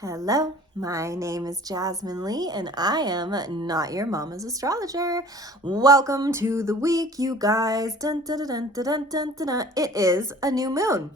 Hello, my name is Jasmine Lee, and I am not your mama's astrologer. Welcome to the week, you guys. Dun, dun, dun, dun, dun, dun, dun, dun. It is a new moon.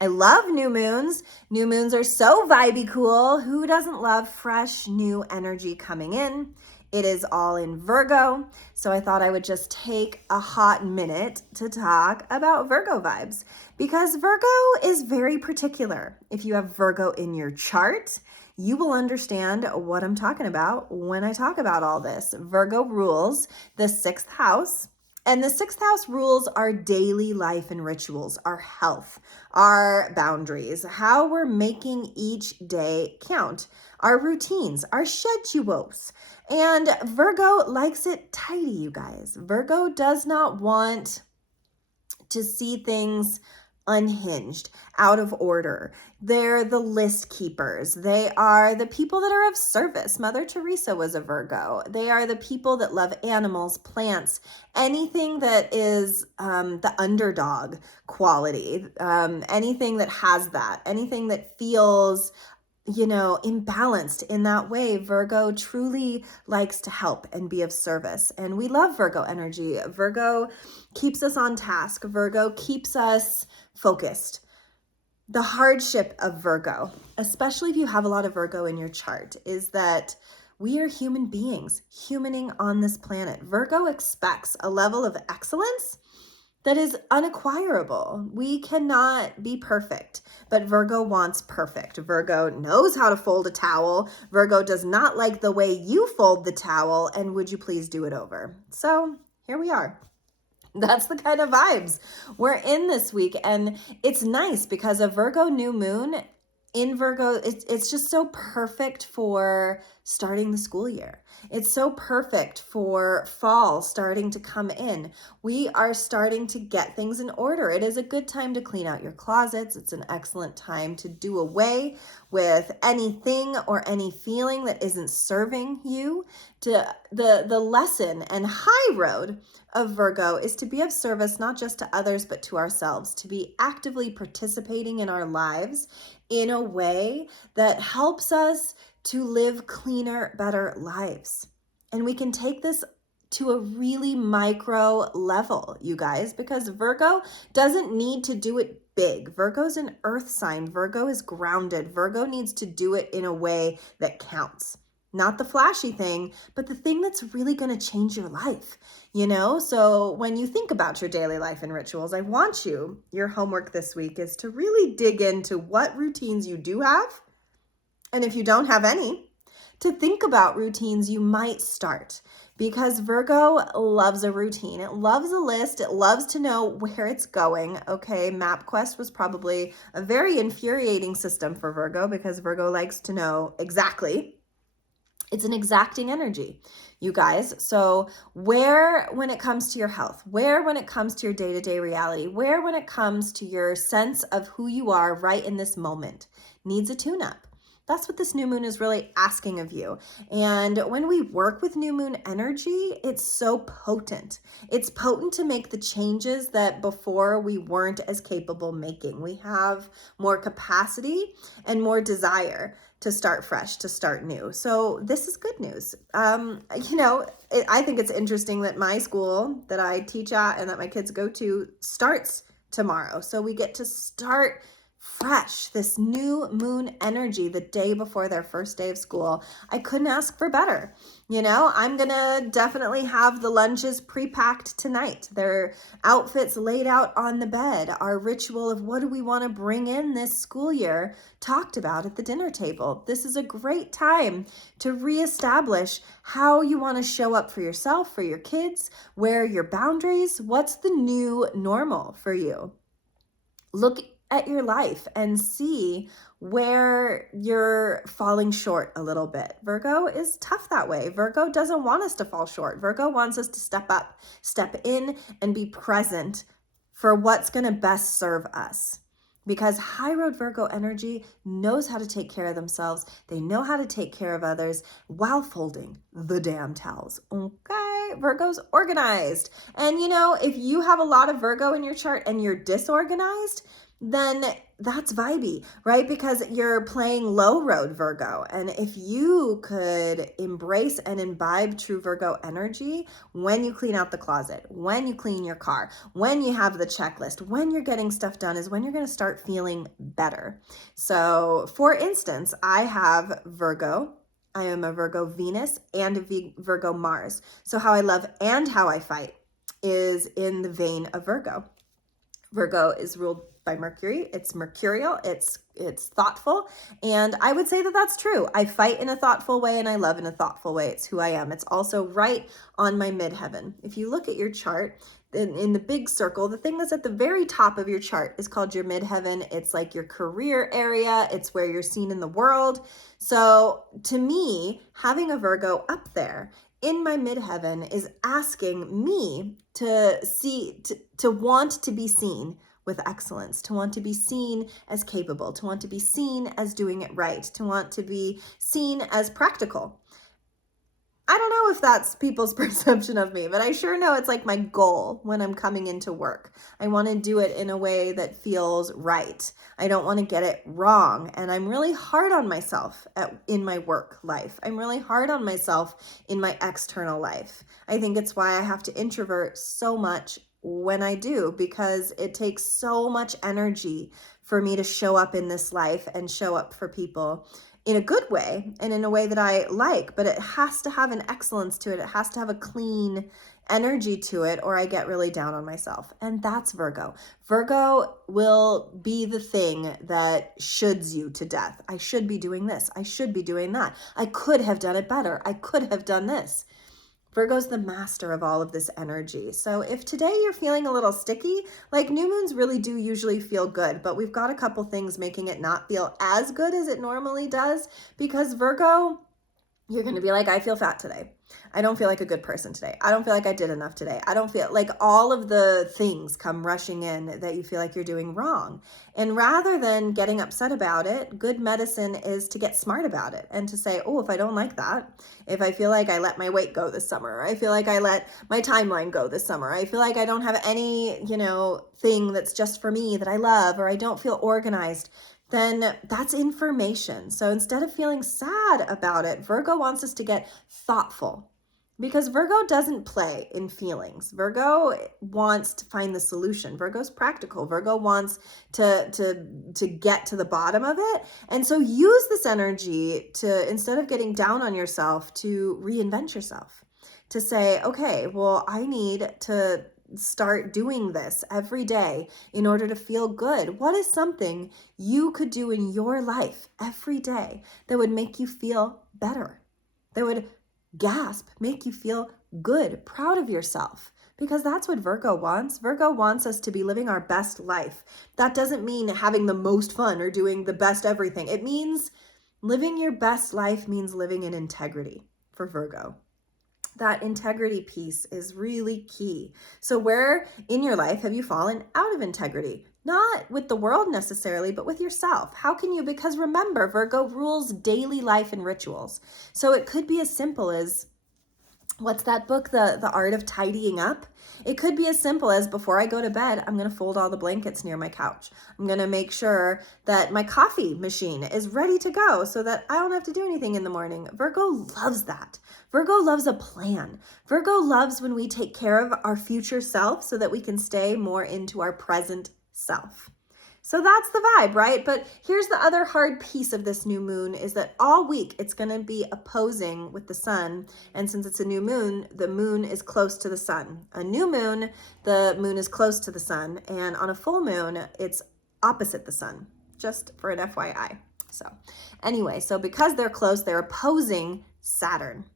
I love new moons. New moons are so vibey cool. Who doesn't love fresh new energy coming in? It is all in Virgo, so I thought I would just take a hot minute to talk about Virgo vibes because Virgo is very particular. If you have Virgo in your chart, you will understand what I'm talking about when I talk about all this. Virgo rules the sixth house. And the sixth house rules our daily life and rituals, our health, our boundaries, how we're making each day count, our routines, our schedules. And Virgo likes it tidy, you guys. Virgo does not want to see things unhinged, out of order. They're the list keepers. They are the people that are of service. Mother Teresa was a Virgo. They are the people that love animals, plants, anything that is the underdog quality, anything that has that, anything that feels imbalanced in that way. Virgo truly likes to help and be of service. And we love Virgo energy. Virgo keeps us on task. Virgo keeps us focused. The hardship of Virgo, especially if you have a lot of Virgo in your chart, is that we are human beings, humaning on this planet. Virgo expects a level of excellence that is unacquirable. We cannot be perfect, but Virgo wants perfect. Virgo knows how to fold a towel. Virgo does not like the way you fold the towel, and would you please do it over? So here we are. That's the kind of vibes we're in this week. And it's nice because a Virgo new moon in Virgo, it's just so perfect for starting the school year. It's so perfect for fall starting to come in. We are starting to get things in order. It is a good time to clean out your closets. It's an excellent time to do away with anything or any feeling that isn't serving you. To the lesson and high road of Virgo is to be of service, not just to others, but to ourselves, to be actively participating in our lives in a way that helps us to live cleaner, better lives. And we can take this to a really micro level, you guys, because Virgo doesn't need to do it big. Virgo's an earth sign. Virgo is grounded. Virgo needs to do it in a way that counts. Not the flashy thing, but the thing that's really going to change your life, So when you think about your daily life and rituals, I want your homework this week is to really dig into what routines you do have. And if you don't have any, to think about routines you might start, because Virgo loves a routine. It loves a list. It loves to know where it's going. Okay, MapQuest was probably a very infuriating system for Virgo because Virgo likes to know exactly. It's an exacting energy, you guys. So where, when it comes to your health, where, when it comes to your day-to-day reality, where, when it comes to your sense of who you are right in this moment, needs a tune-up. That's what this new moon is really asking of you. And when we work with new moon energy, it's so potent. It's potent to make the changes that before we weren't as capable making. We have more capacity and more desire to start fresh, to start new. So this is good news. I think it's interesting that my school that I teach at and that my kids go to starts tomorrow. So we get to start fresh, this new moon energy the day before their first day of school. I couldn't ask for better. I'm gonna definitely have the lunches pre-packed tonight. Their outfits laid out on the bed. Our ritual of what do we want to bring in this school year talked about at the dinner table. This is a great time to reestablish how you want to show up for yourself, for your kids, where are your boundaries, what's the new normal for you. Look at your life and see where you're falling short a little bit. Virgo is tough that way. Virgo doesn't want us to fall short. Virgo wants us to step up, step in, and be present for what's going to best serve us. Because high road Virgo energy knows how to take care of themselves. They know how to take care of others while folding the damn towels. Okay, Virgo's organized. And if you have a lot of Virgo in your chart and you're disorganized, then that's vibey, right? Because you're playing low road Virgo. And if you could embrace and imbibe true Virgo energy when you clean out the closet, when you clean your car, when you have the checklist, when you're getting stuff done, is when you're going to start feeling better. So for instance, I have Virgo. I am a Virgo Venus and a Virgo Mars. So how I love and how I fight is in the vein of Virgo. Virgo is ruled by Mercury. It's mercurial, it's thoughtful, and I would say that that's true. I fight in a thoughtful way and I love in a thoughtful way. It's who I am. It's also right on my midheaven. If you look at your chart, in the big circle, the thing that's at the very top of your chart is called your midheaven. It's like your career area. It's where you're seen in the world. So to me, having a Virgo up there in my midheaven is asking me to see, to want to be seen with excellence, to want to be seen as capable, to want to be seen as doing it right, to want to be seen as practical. I don't know if that's people's perception of me, but I sure know it's like my goal when I'm coming into work. I want to do it in a way that feels right. I don't want to get it wrong. And I'm really hard on myself in my work life. I'm really hard on myself in my external life. I think it's why I have to introvert so much when I do, because it takes so much energy for me to show up in this life and show up for people in a good way and in a way that I like, but it has to have an excellence to it. It has to have a clean energy to it, or I get really down on myself. And that's Virgo. Virgo will be the thing that shoulds you to death. I should be doing this. I should be doing that. I could have done it better. I could have done this. Virgo's the master of all of this energy. So if today you're feeling a little sticky, like new moons really do usually feel good, but we've got a couple things making it not feel as good as it normally does, because Virgo, you're going to be like, I feel fat today. I don't feel like a good person today. I don't feel like I did enough today. I don't feel like all of the things come rushing in that you feel like you're doing wrong. And rather than getting upset about it, good medicine is to get smart about it and to say, oh, if I don't like that, if I feel like I let my weight go this summer, I feel like I let my timeline go this summer, I feel like I don't have any, thing that's just for me that I love, or I don't feel organized, then that's information. So instead of feeling sad about it, Virgo wants us to get thoughtful, because Virgo doesn't play in feelings. Virgo wants to find the solution. Virgo's practical. Virgo wants to get to the bottom of it. And so use this energy to, instead of getting down on yourself, to reinvent yourself, to say, okay, well, I need to start doing this every day in order to feel good. What is something you could do in your life every day that would make you feel better, that would make you feel good, proud of yourself? Because that's what Virgo wants. Virgo wants us to be living our best life. That doesn't mean having the most fun or doing the best everything. It means living your best life means living in integrity for Virgo. That integrity piece is really key. So where in your life have you fallen out of integrity? Not with the world necessarily, but with yourself. How can you? Because remember, Virgo rules daily life and rituals. So it could be as simple as, what's that book, The Art of Tidying Up? It could be as simple as, before I go to bed, I'm going to fold all the blankets near my couch. I'm going to make sure that my coffee machine is ready to go so that I don't have to do anything in the morning. Virgo loves that. Virgo loves a plan. Virgo loves when we take care of our future self so that we can stay more into our present self. So that's the vibe, right? But here's the other hard piece of this new moon, is that all week it's going to be opposing with the sun. And since it's a new moon, the moon is close to the sun. A new moon, the moon is close to the sun. And on a full moon, it's opposite the sun, just for an FYI. So anyway, so because they're close, they're opposing Saturn.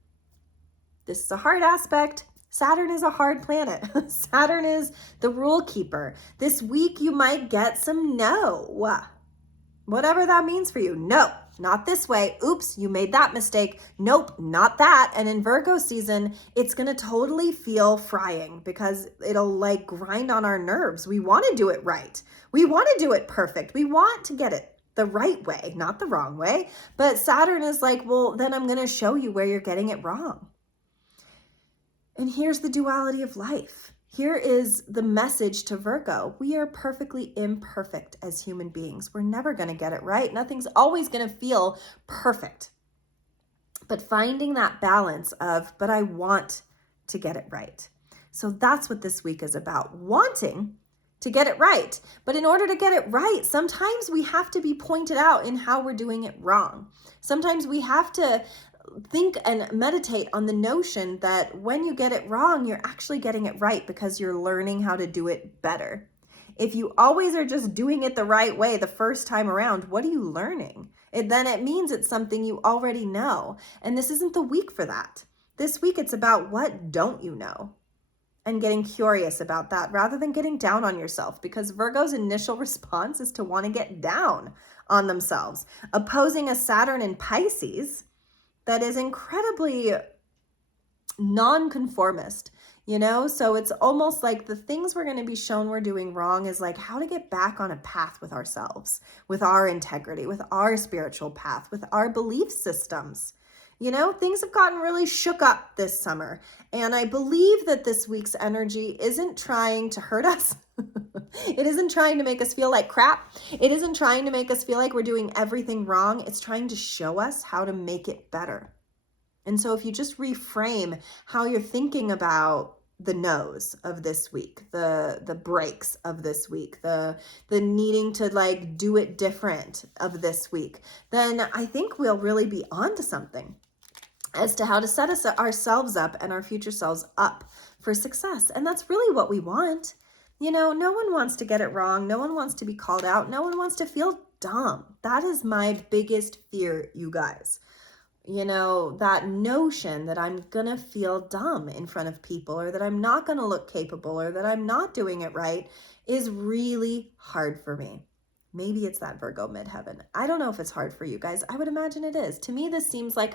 This is a hard aspect. Saturn is a hard planet. Saturn is the rule keeper. This week you might get some no. Whatever that means for you. No, not this way. Oops, you made that mistake. Nope, not that. And in Virgo season, it's going to totally feel frying, because it'll like grind on our nerves. We want to do it right. We want to do it perfect. We want to get it the right way, not the wrong way. But Saturn is like, well, then I'm going to show you where you're getting it wrong. And here's the duality of life. Here is the message to Virgo. We are perfectly imperfect as human beings. We're never going to get it right. Nothing's always going to feel perfect. But finding that balance of, but I want to get it right. So that's what this week is about, wanting to get it right. But in order to get it right, sometimes we have to be pointed out in how we're doing it wrong. Sometimes we have to think and meditate on the notion that when you get it wrong, you're actually getting it right because you're learning how to do it better. If you always are just doing it the right way the first time around, what are you learning? Then it means it's something you already know. And this isn't the week for that. This week, it's about what don't you know? And getting curious about that rather than getting down on yourself, because Virgo's initial response is to want to get down on themselves. Opposing a Saturn in Pisces that is incredibly nonconformist, so it's almost like the things we're going to be shown we're doing wrong is like how to get back on a path with ourselves, with our integrity, with our spiritual path, with our belief systems. Things have gotten really shook up this summer, and I believe that this week's energy isn't trying to hurt us. It isn't trying to make us feel like crap. It isn't trying to make us feel like we're doing everything wrong. It's trying to show us how to make it better. And so if you just reframe how you're thinking about the no's of this week, the breaks of this week, the needing to like do it different of this week, then I think we'll really be onto something as to how to set ourselves up and our future selves up for success. And that's really what we want. No one wants to get it wrong. No one wants to be called out. No one wants to feel dumb. That is my biggest fear, you guys. That notion that I'm going to feel dumb in front of people, or that I'm not going to look capable, or that I'm not doing it right is really hard for me. Maybe it's that Virgo midheaven. I don't know if it's hard for you guys. I would imagine it is. To me, this seems like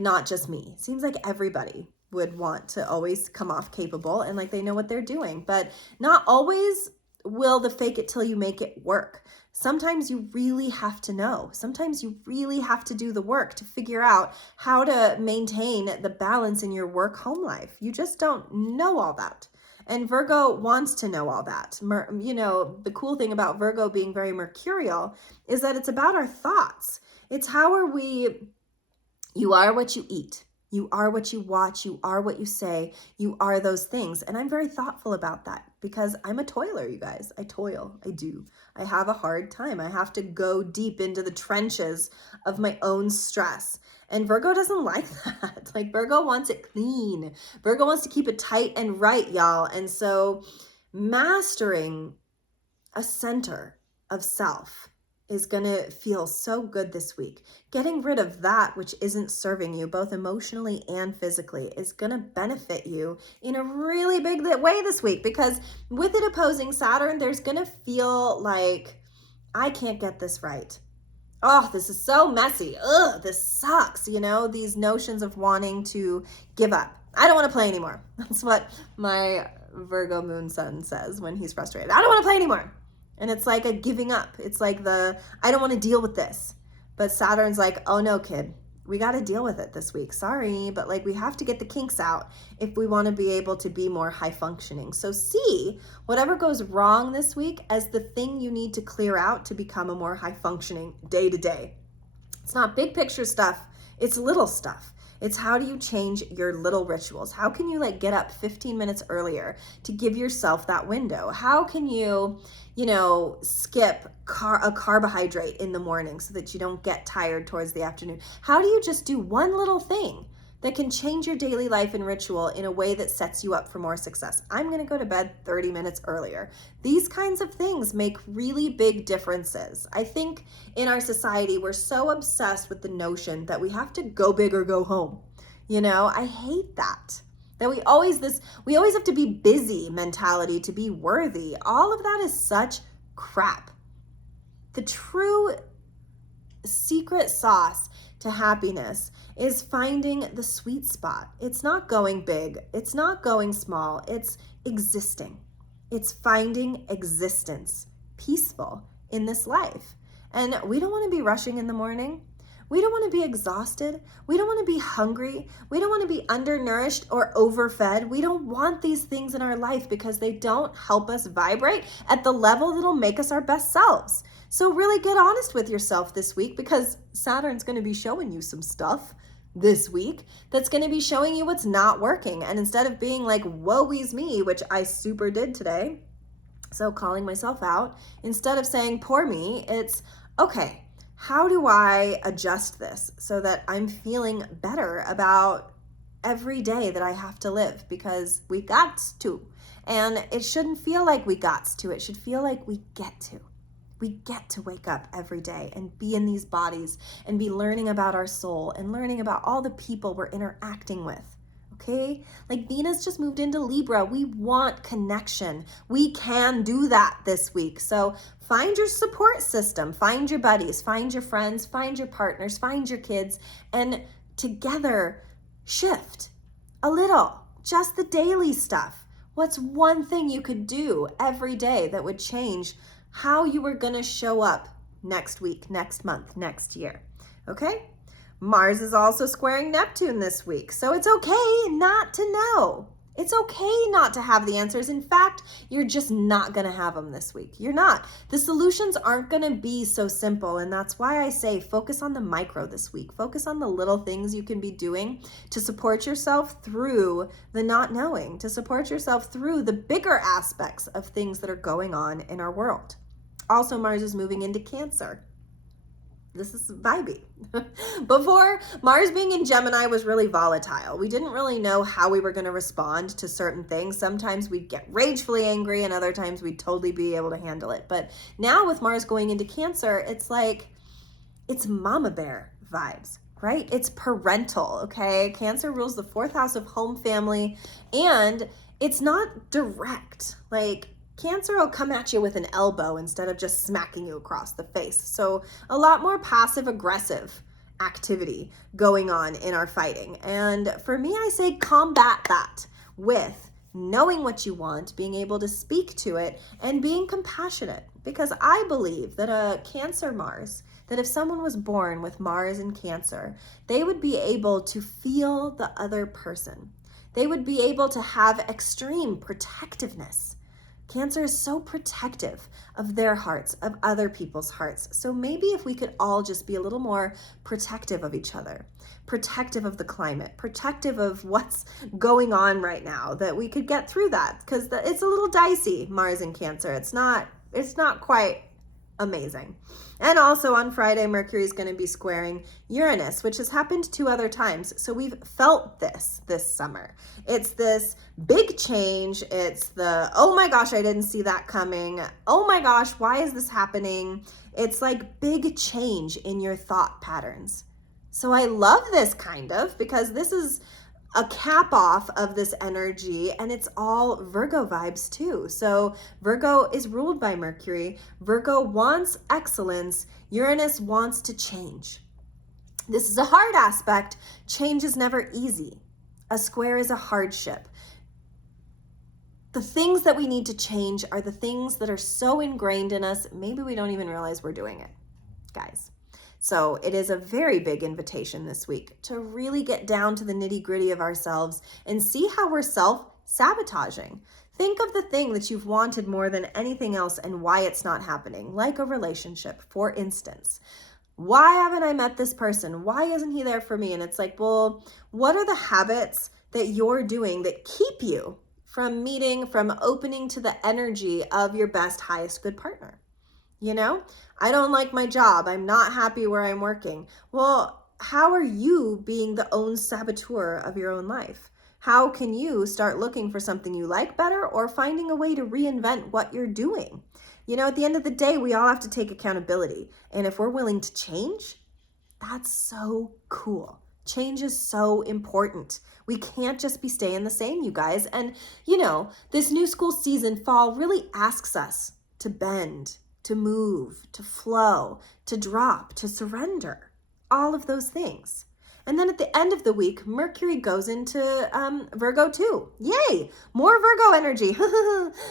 not just me. It seems like everybody would want to always come off capable and like they know what they're doing, but not always will the fake it till you make it work. Sometimes you really have to know. Sometimes you really have to do the work to figure out how to maintain the balance in your work-home life. You just don't know all that. And Virgo wants to know all that. The cool thing about Virgo being very mercurial is that it's about our thoughts. It's you are what you eat. You are what you watch. You are what you say. You are those things. And I'm very thoughtful about that because I'm a toiler, you guys. I toil. I do. I have a hard time. I have to go deep into the trenches of my own stress. And Virgo doesn't like that. Like Virgo wants it clean. Virgo wants to keep it tight and right, y'all. And so mastering a center of self is going to feel so good this week. Getting rid of that which isn't serving you, both emotionally and physically, is going to benefit you in a really big way this week, because with it opposing Saturn, there's going to feel like, I can't get this right. Oh, this is so messy. Ugh, this sucks. These notions of wanting to give up. I don't want to play anymore. That's what my Virgo moon sun says when he's frustrated. I don't want to play anymore. And it's like a giving up. It's like I don't want to deal with this. But Saturn's like, oh no, kid, we got to deal with it this week. Sorry, but we have to get the kinks out if we want to be able to be more high functioning. So see whatever goes wrong this week as the thing you need to clear out to become a more high functioning day to day. It's not big picture stuff. It's little stuff. It's how do you change your little rituals? How can you get up 15 minutes earlier to give yourself that window? How can you, skip a carbohydrate in the morning so that you don't get tired towards the afternoon? How do you just do one little thing that can change your daily life and ritual in a way that sets you up for more success? I'm going to go to bed 30 minutes earlier. These kinds of things make really big differences. I think in our society, we're so obsessed with the notion that we have to go big or go home. I hate that. That we always have to be busy mentality to be worthy. All of that is such crap. The true secret sauce to happiness is finding the sweet spot. It's not going big. It's not going small. It's existing. It's finding existence peaceful in this life. And we don't want to be rushing in the morning. We don't want to be exhausted. We don't want to be hungry. We don't want to be undernourished or overfed. We don't want these things in our life because they don't help us vibrate at the level that'll make us our best selves. So really get honest with yourself this week, because Saturn's going to be showing you some stuff this week that's going to be showing you what's not working. And instead of being like, woe-is me, which I super did today, so calling myself out, instead of saying poor me, it's okay, how do I adjust this so that I'm feeling better about every day that I have to live? Because we got to. And it shouldn't feel like we got to. It should feel like we get to. We get to wake up every day and be in these bodies and be learning about our soul and learning about all the people we're interacting with. Okay? Like Venus just moved into Libra. We want connection. We can do that this week. So find your support system, find your buddies, find your friends, find your partners, find your kids, and together shift a little, just the daily stuff. What's one thing you could do every day that would change how you were going to show up next week, next month, next year? Okay? Mars is also squaring Neptune this week, so it's okay not to know. It's okay not to have the answers. In fact, you're just not going to have them this week. You're not. The solutions aren't going to be so simple, and that's why I say focus on the micro this week. Focus on the little things you can be doing to support yourself through the not knowing, to support yourself through the bigger aspects of things that are going on in our world. Also, Mars is moving into Cancer. This is vibey. Before, Mars being in Gemini was really volatile. We didn't really know how we were going to respond to certain things. Sometimes we'd get ragefully angry and other times we'd totally be able to handle it. But now with Mars going into Cancer, it's like, it's mama bear vibes, right? It's parental, okay? Cancer rules the 4th house of home, family, and it's not direct. Like, Cancer will come at you with an elbow instead of just smacking you across the face. So a lot more passive aggressive activity going on in our fighting. And for me, I say combat that with knowing what you want, being able to speak to it, and being compassionate. Because I believe that a Cancer Mars, that if someone was born with Mars in Cancer, they would be able to feel the other person. They would be able to have extreme protectiveness. Cancer is so protective of their hearts, of other people's hearts. So maybe if we could all just be a little more protective of each other, protective of the climate, protective of what's going on right now, that we could get through that, because it's a little dicey, Mars in Cancer. It's not quite amazing. And also on Friday, Mercury is going to be squaring Uranus, which has happened 2 other times. So we've felt this summer. It's this big change. It's the, oh my gosh, I didn't see that coming. Oh my gosh, why is this happening? It's like big change in your thought patterns. So I love this kind of, because this is a cap off of this energy, and it's all Virgo vibes too. So Virgo is ruled by Mercury. Virgo wants excellence. Uranus wants to change. This is a hard aspect. Change is never easy. A square is a hardship. The things that we need to change are the things that are so ingrained in us, maybe we don't even realize we're doing it, guys. So it is a very big invitation this week to really get down to the nitty-gritty of ourselves and see how we're self-sabotaging. Think of the thing that you've wanted more than anything else and why it's not happening, like a relationship, for instance. Why haven't I met this person? Why isn't he there for me? And it's like, well, what are the habits that you're doing that keep you from opening to the energy of your best, highest good partner? You know, I don't like my job. I'm not happy where I'm working. Well, how are you being the own saboteur of your own life? How can you start looking for something you like better, or finding a way to reinvent what you're doing? You know, at the end of the day, we all have to take accountability. And if we're willing to change, that's so cool. Change is so important. We can't just be staying the same, you guys. And, you know, this new school season, fall, really asks us to bend, to move, to flow, to drop, to surrender, all of those things. And then at the end of the week, Mercury goes into Virgo too. Yay, more Virgo energy,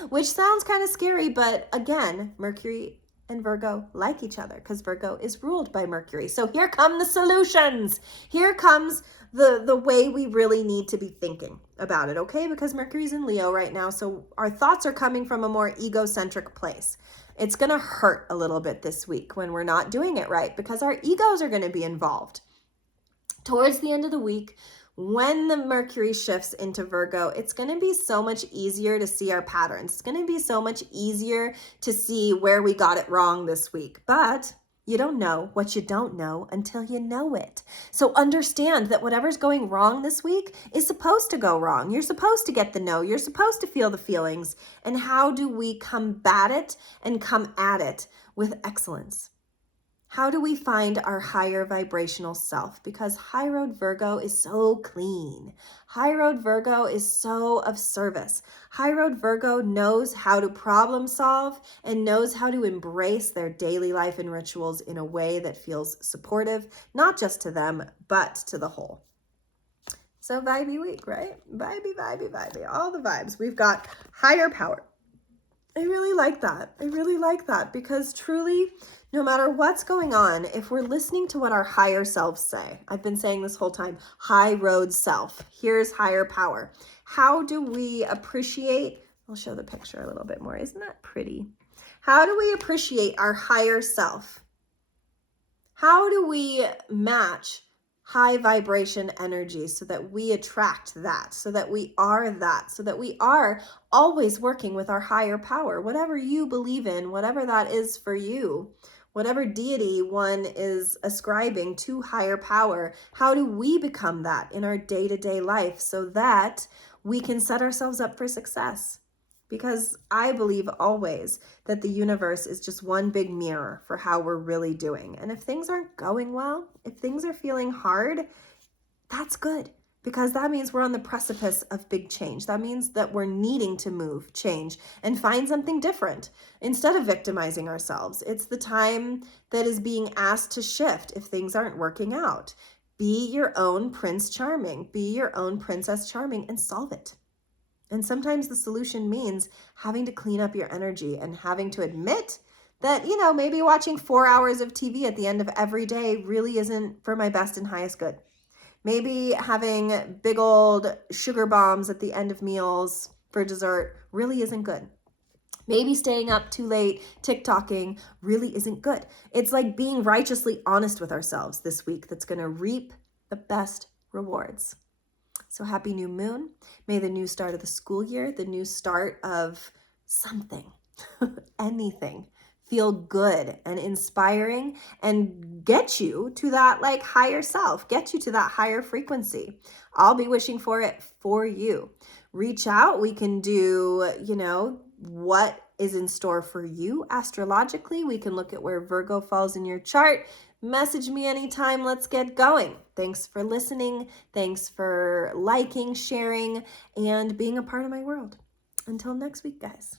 which sounds kind of scary, but again, Mercury and Virgo like each other because Virgo is ruled by Mercury. So here come the solutions. Here comes the way we really need to be thinking about it, okay? Because Mercury's in Leo right now, so our thoughts are coming from a more egocentric place. It's going to hurt a little bit this week when we're not doing it right because our egos are going to be involved. Towards the end of the week, when the Mercury shifts into Virgo, it's going to be so much easier to see our patterns. It's going to be so much easier to see where we got it wrong this week. But you don't know what you don't know until you know it. So understand that whatever's going wrong this week is supposed to go wrong. You're supposed to get the no. You're supposed to feel the feelings. And how do we combat it and come at it with excellence? How do we find our higher vibrational self? Because High Road Virgo is so clean. High Road Virgo is so of service. High Road Virgo knows how to problem solve and knows how to embrace their daily life and rituals in a way that feels supportive, not just to them, but to the whole. So vibey week, right? Vibey, vibey, vibey. All the vibes. We've got higher power. I really like that. I really like that because truly, no matter what's going on, if we're listening to what our higher selves say, I've been saying this whole time, high road self, here's higher power. How do we appreciate, I'll show the picture a little bit more. Isn't that pretty? How do we appreciate our higher self? How do we match high vibration energy so that we attract that, so that we are always working with our higher power, whatever you believe in, whatever that is for you, whatever deity one is ascribing to higher power. How do we become that in our day-to-day life so that we can set ourselves up for success? Because I believe always that the universe is just one big mirror for how we're really doing. And if things aren't going well, if things are feeling hard, that's good. Because that means we're on the precipice of big change. That means that we're needing to move, change, and find something different instead of victimizing ourselves. It's the time that is being asked to shift if things aren't working out. Be your own Prince Charming. Be your own Princess Charming and solve it. And sometimes the solution means having to clean up your energy and having to admit that, maybe watching 4 hours of TV at the end of every day really isn't for my best and highest good. Maybe having big old sugar bombs at the end of meals for dessert really isn't good. Maybe staying up too late, TikToking really isn't good. It's like being righteously honest with ourselves this week that's going to reap the best rewards. So happy new moon. May the new start of the school year, the new start of something, anything, feel good and inspiring and get you to that higher self, get you to that higher frequency. I'll be wishing for it for you. Reach out. We can do, what is in store for you astrologically. We can look at where Virgo falls in your chart. Message me anytime. Let's get going. Thanks for listening. Thanks for liking, sharing, and being a part of my world. Until next week, guys.